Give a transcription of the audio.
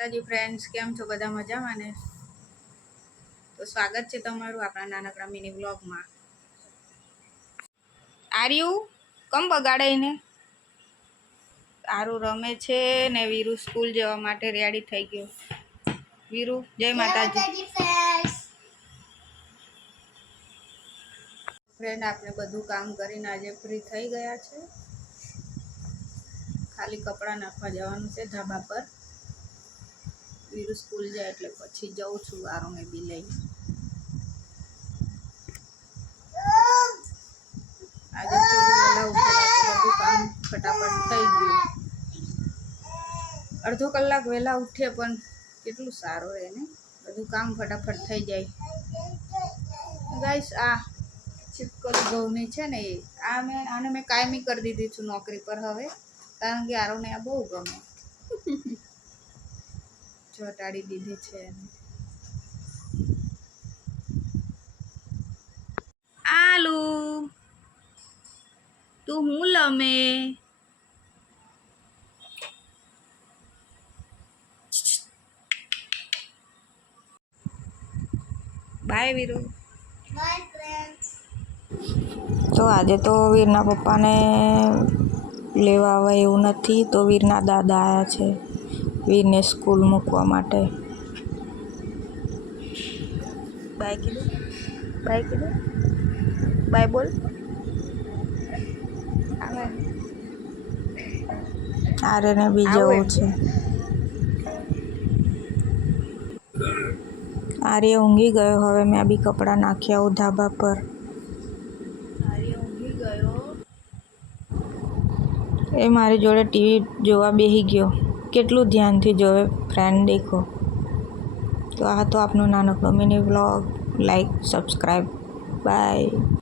રાજી ફ્રેન્ડ્સ કેમ છો? બધા મજામાં ને? તો સ્વાગત છે તમારું આપણા નાનકડા મિની વ્લોગમાં આર્યુ કમ બગાડાઈને આરુ રમે છે ને વીરુ સ્કૂલ જવા માટે રેડી થઈ ગયો. વીરુ જય માતાજી. ફ્રેન્ડ આપણે બધું કામ કરીને આજે ફ્રી થઈ ગયા છે. ખાલી કપડાં નાખવા જવાનું છે ધાબા પર. વીરુ સ્કૂલ જાય એટલે પછી જઉં છું આરોને બી લઈ. આજે કામ ફટાફટ થઈ ગયું. અડધો કલાક વહેલા ઉઠે પણ કેટલું સારું રહે ને? બધું કામ ફટાફટ થઈ જાય. ગાઈસ, આ ચિપકલ ઘઉંની છે ને એ આ મેં, આને મેં કાયમી કરી દીધી છું નોકરી પર હવે, કારણ કે આરોને આ બહુ ગમે. ચોટાડી દીધી છે આલુ તું હું લમે? બાય વીરુ. તો આજે તો વીરના પપ્પાને લેવા આવે એવું નથી તો વીરના દાદા આવ્યા છે. વીરને સ્કૂલ મૂકવા માટે. બાય કીધું? બાય કીધું? બાય બોલ. આવે આર્યને બી જવું છે. આર્ય ઊંઘી ગયો. હવે મેં બી કપડાં નાખ્યા હું ધાબા પર. એ મારી જોડે ટીવી જોવા બેસી ગયો. કેટલું ધ્યાનથી જોવે ફ્રેન્ડ દેખો. તો આ તો આપનો નાનકડો mini vlog like subscribe bye